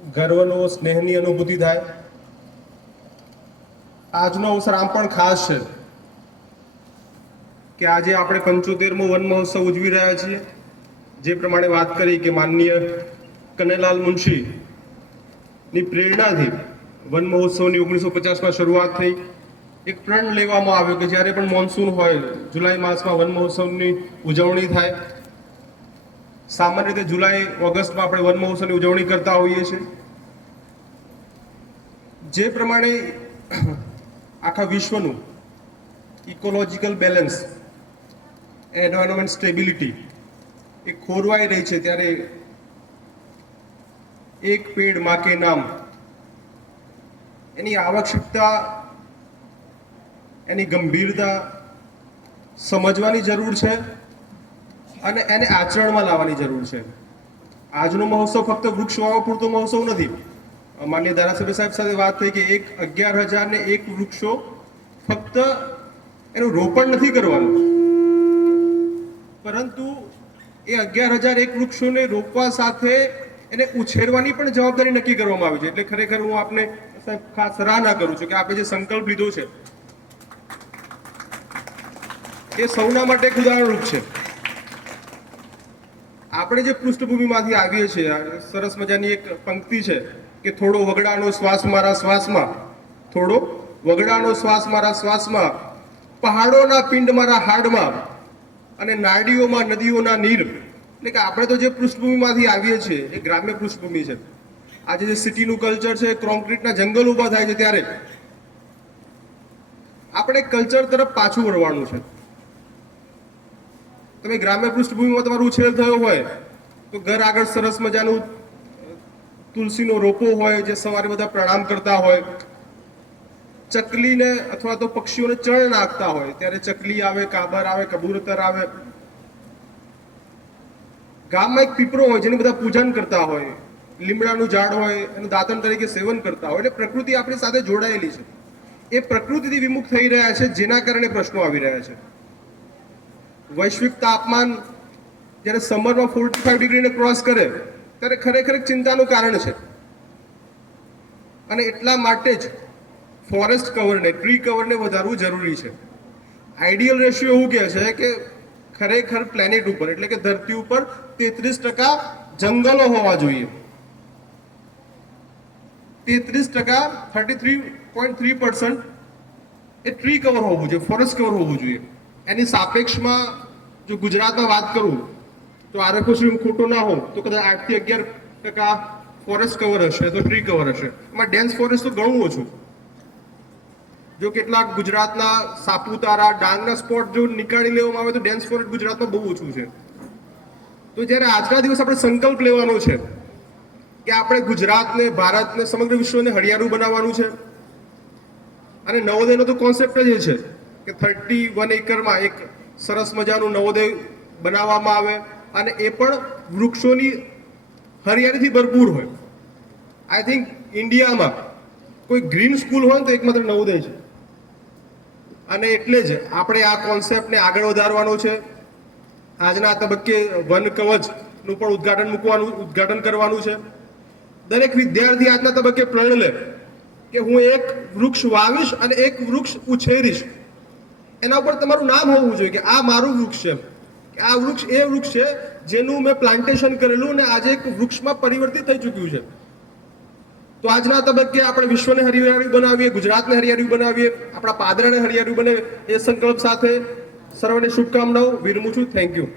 ગર્વનો સ્નેહની અનુભૂતિ થાય। આજનો અવસર આમ પણ ખાસ છે કે આજે આપણે 75મો વન મહોત્સવ ઉજવી રહ્યા છીએ। જે પ્રમાણે વાત કરી કે માનનીય કનૈયાલાલ મુનશીની પ્રેરણાથી વન મહોત્સવની 1950માં શરૂઆત થઈ। એક પ્રણ લેવામાં આવ્યો કે જ્યારે પણ મોન્સૂન હોય જુલાઈ માસમાં વન મહોત્સવની ઉજવણી થાય। સામાન્ય રીતે જુલાઈ ઓગસ્ટમાં આપણે વન મહોત્સવની ઉજવણી કરતા હોઈએ છીએ। જે પ્રમાણે આખા વિશ્વનું ઇકોલોજીકલ બેલેન્સ એન્વાયરમેન્ટ સ્ટેબિલિટી એ ખોરવાઈ રહી છે ત્યારે એક પેડ માં કે નામ એની આવશ્યકતા એની ગંભીરતા સમજવાની જરૂર છે અને એને આચરણમાં લાવવાની જરૂર છે। આજનો મહોત્સવ ફક્ત વૃક્ષ વાવવા પૂરતો મહોત્સવ નથી। માનનીય ધારાસભ્ય સાહેબ સાથે વાત થઈ કે 11,001 વૃક્ષો ફક્ત એનું રોપણ નથી કરવાનું, પરંતુ એ 11,001 વૃક્ષોને રોપવા સાથે એને ઉછેરવાની પણ જવાબદારી નક્કી કરવામાં આવી છે। એટલે ખરેખર હું આપને સાહેબ ખાસ સરાહના કરું છું કે આપણે જે સંકલ્પ લીધો છે એ સૌના માટે એક ઉદાહરણરૂપ છે। આપણે જે પૃષ્ઠભૂમિમાંથી આવીએ છીએ સરસ મજાની એક પંક્તિ છે કે થોડો વગડાનો શ્વાસ મારા શ્વાસમાં, થોડો વગડાનો શ્વાસ મારા શ્વાસમાં, પહાડોના પિંડ મારા હાડમાં અને નાડીઓમાં નદીઓના નીર। એટલે કે આપણે તો જે પૃષ્ઠભૂમિમાંથી આવીએ છીએ એ ગ્રામ્ય પૃષ્ઠભૂમિ છે। આજે જે સિટીનું કલ્ચર છે, કોન્ક્રીટના જંગલ ઊભા થાય છે, ત્યારે આપણે કલ્ચર તરફ પાછું વળવાનું છે। તમે ગ્રામ્ય પૃષ્ઠભૂમિમાં તમારો ઉછેર થયો હોય તો ઘર આગળ સરસ મજાનું તુલસીનો રોપો હોય, જે સવારે બધા પ્રણામ કરતા હોય, ચકલીને અથવા તો પક્ષીઓને ચણ નાખતા હોય, ત્યારે ચકલી આવે, કાબર આવે, કબૂતર આવે। ગામમાં એક પીપળો હોય જેની બધા પૂજન કરતા હોય, લીમડાનું ઝાડ હોય એનું દાંતણ તરીકે સેવન કરતા હોય। એટલે પ્રકૃતિ આપણી સાથે જોડાયેલી છે। એ પ્રકૃતિથી વિમુખ થઈ રહ્યા છે, જેના કારણે પ્રશ્નો આવી રહ્યા છે। વૈશ્વિક તાપમાન જ્યારે સમરમાં 45 ડિગ્રીને ક્રોસ કરે ત્યારે ખરેખર એક ચિંતાનું કારણ છે અને એટલા માટે જ ફોરેસ્ટ કવરને, ટ્રી કવરને વધારવું જરૂરી છે। આઈડિયલ રેશિયો એવું કહે છે કે ખરેખર પ્લેનેટ ઉપર એટલે કે ધરતી ઉપર 33% જંગલો હોવા જોઈએ। 33% 33.3% એ ટ્રી કવર હોવું જોઈએ, ફોરેસ્ટ કવર હોવું જોઈએ। એની સાપેક્ષમાં જો ગુજરાતમાં વાત કરું તો આરએફઓસી ખોટો ના હોઉં તો કદાચ 8 થી 11% ફોરેસ્ટ કવર હશે, તો ટ્રી કવર હશે। એમાં ડેન્સ ફોરેસ્ટ તો ઘણું ઓછું। જો કેટલાક ગુજરાતના સાપુતારા, ડાંગના સ્પોટ જો નીકાળી લેવામાં આવે તો ડેન્સ ફોરેસ્ટ ગુજરાતમાં બહુ ઓછું છે। તો જ્યારે આજના દિવસ આપણે સંકલ્પ લેવાનો છે કે આપણે ગુજરાતને, ભારતને, સમગ્ર વિશ્વને હરિયાળું બનાવવાનું છે અને નવોદયનો તો કોન્સેપ્ટ જ એ છે કે 31 એકરમાં એક સરસ મજાનું નવોદય બનાવવામાં આવે અને એ પણ વૃક્ષોની હરિયાળીથી ભરપૂર હોય। આઈ થિંક ઇન્ડિયામાં કોઈ ગ્રીન સ્કૂલ હોય તો એકમાત્ર નવોદય છે અને એટલે જ આપણે આ કોન્સેપ્ટને આગળ વધારવાનો છે। આજના તબક્કે વન કવચનું પણ ઉદ્ઘાટન કરવાનું છે। દરેક વિદ્યાર્થી આજના તબક્કે પ્રણ લે કે હું એક વૃક્ષ વાવીશ અને એક વૃક્ષ ઉછેરીશ। એના ઉપર તમારું નામ હોવું જોઈએ કે આ મારું વૃક્ષ છે, કે આ વૃક્ષ એ વૃક્ષ છે જેનું મેં પ્લાન્ટેશન કરેલું અને આજે એક વૃક્ષમાં પરિવર્તિત થઈ ચૂક્યું છે। તો આજના તબક્કે આપણે વિશ્વને હરિયાળું બનાવીએ, ગુજરાતને હરિયાળું બનાવીએ, આપણા પાદરાને હરિયાળું બને, એ સંકલ્પ સાથે સર્વને શુભકામનાઓ વિરમું છું। Thank you.